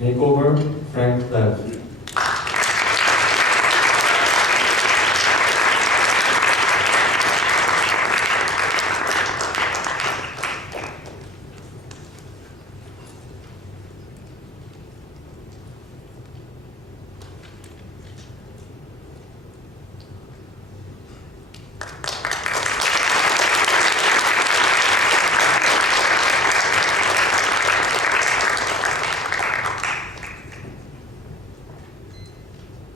Makeover, Frank Lev.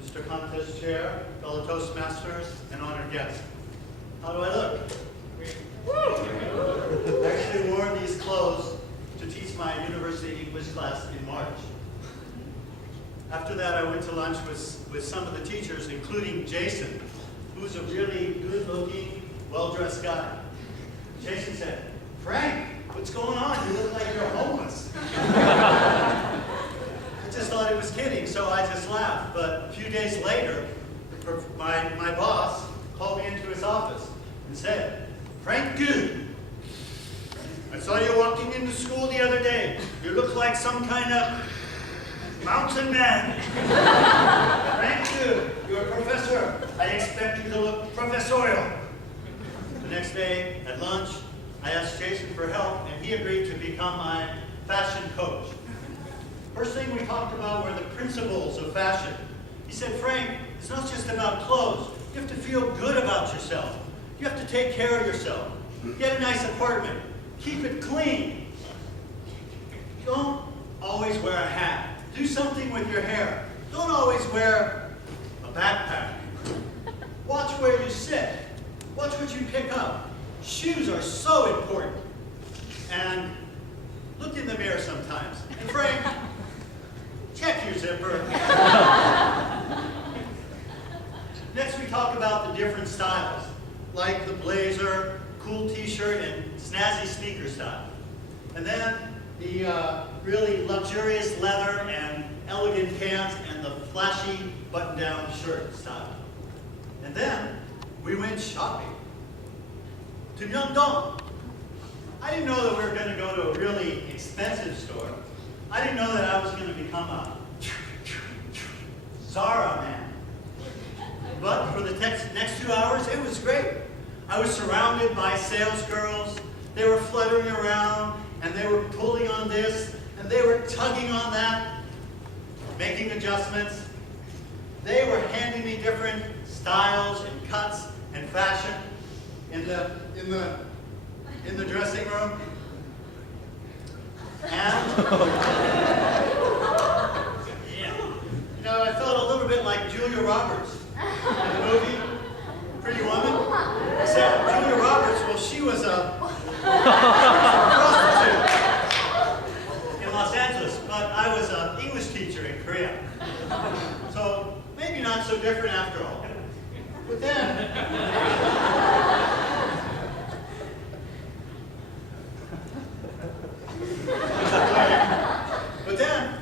Mr. Contest Chair, fellow Toastmasters, and honored guests. How do I look? I actually wore these clothes to teach my university English class in March. After that, I went to lunch with some of the teachers, including Jason, who's a really good-looking, well-dressed guy. Jason said, "Frank, what's going on? You look like you're homeless." I just thought he was kidding, so I just laughed. But a few days later, my boss called me into his office and said, "Frank, dude, I saw you walking into school the other day. You look like some kind of mountain man." "Frank, dude, you're a professor. I expect you to look professorial." The next day at lunch, I asked Jason for help, and he agreed to become my fashion coach. First thing we talked about were the principles of fashion. He said, "Frank, it's not just about clothes. You have to feel good about yourself. You have to take care of yourself. Get a nice apartment. Keep it clean. Don't always wear a hat. Do something with your hair. Don't always wear a backpack. Watch where you sit. Watch what you pick up. Shoes are so important. And look in the mirror sometimes. And Frank, check your zipper." Next, we talk about the different styles, like the blazer, cool t-shirt, and snazzy sneaker style. And then the really luxurious leather and elegant pants and the flashy button-down shirt style. And then we went shopping to Myeongdong. I didn't know that we were going to go to a really expensive store. I didn't know that I was going to become a Zara man. But for the next 2 hours, it was great. I was surrounded by sales girls. They were fluttering around, and they were pulling on this, and they were tugging on that, making adjustments. They were handing me different styles and cuts and fashion in the dressing room. And I felt a little bit like Julia Roberts in the movie Pretty Woman. Except Julia Roberts, well, she was a prostitute in Los Angeles, but I was an English teacher in Korea. So maybe not so different after all. But then,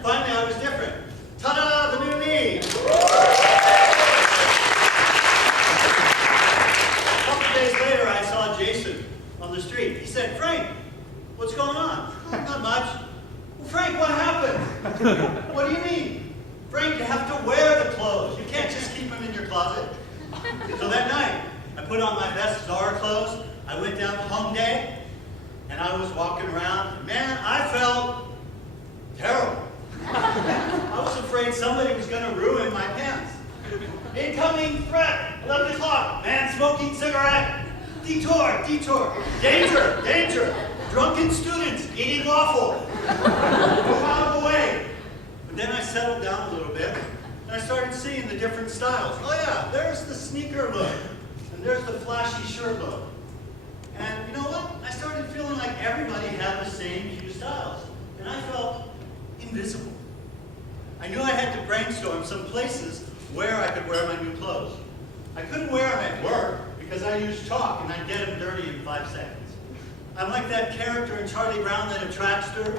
finally I was different. Ta-da, the new me! A couple days later, I saw Jason on the street. He said, "Frank, what's going on?" "Not much." "Well, Frank, what happened?" "What do you mean?" "Frank, you have to wear the clothes. You can't just keep them in your closet." So that night, I put on my best Zara clothes. I went down to Hongdae, and I was walking around. Man, I felt terrible. I was afraid somebody was going to ruin my pants. Incoming threat, 11 o'clock, man smoking cigarette. Detour, detour, danger, danger. Drunken students eating waffle. Go out of the way. But then I settled down a little bit, and I started seeing the different styles. Oh yeah, there's the sneaker look, and there's the flashy shirt look. And you know what? I started feeling like everybody had the same few styles, and I felt invisible. I knew I had to brainstorm some places where I could wear my new clothes. I couldn't wear them at work because I used chalk and I'd get them dirty in 5 seconds. I'm like that character in Charlie Brown, that attracts her.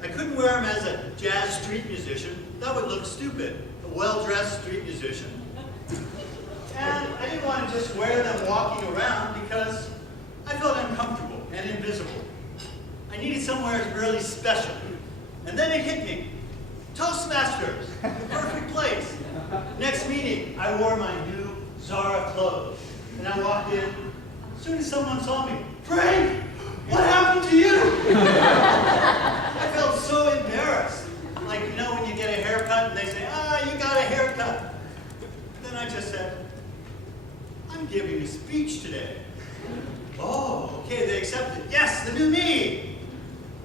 I couldn't wear them as a jazz street musician. That would look stupid, a well-dressed street musician. And I didn't want to just wear them walking around because I felt uncomfortable and invisible. I needed somewhere really special. And then it hit me. Toastmasters, the perfect place. Next meeting, I wore my new Zara clothes. And I walked in. As soon as someone saw me, Frank, what happened to you? I felt so embarrassed. Like, you know, when you get a haircut and they say, you got a haircut. Then I just said, I'm giving a speech today. Oh, okay, they accepted. Yes, the new me.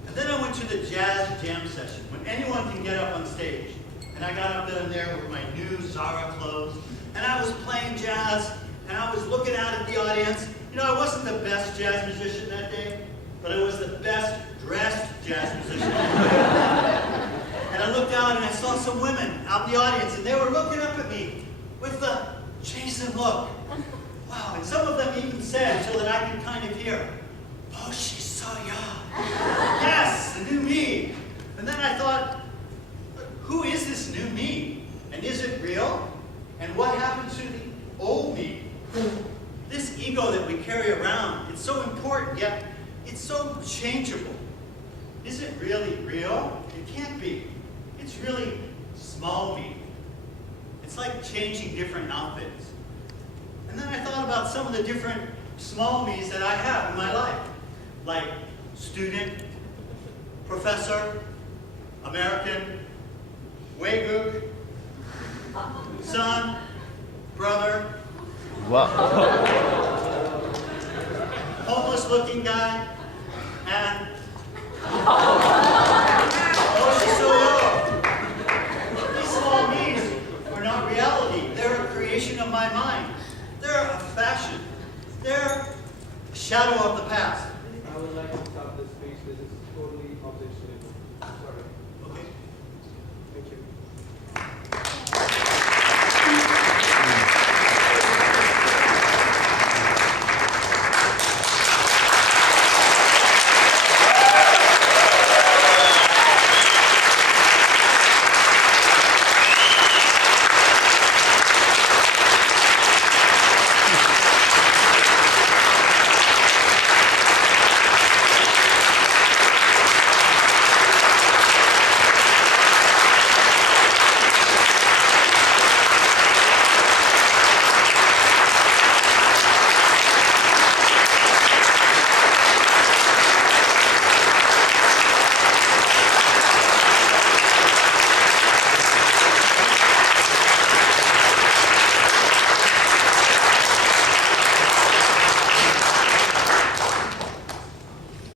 And then I went to the jazz jam session, when anyone can get up on stage. And I got up there with my new Zara clothes, and I was playing jazz, and I was looking out at the audience. You know, I wasn't the best jazz musician that day, but I was the best dressed jazz musician that day. And I looked out and I saw some women out in the audience, and they were looking up at me with the Jason look. Wow, and some of them even said, so that I could kind of hear, oh, she's so young. Yes, the new me. And then I thought, who is this new me? And is it real? And what happened to the old me? This ego that we carry around, it's so important, yet it's so changeable. Is it really real? It can't be. It's really small me. It's like changing different outfits. And then I thought about some of the different small me's that I have in my life. Like student, professor, American, Wayguk, son, brother, homeless looking guy, and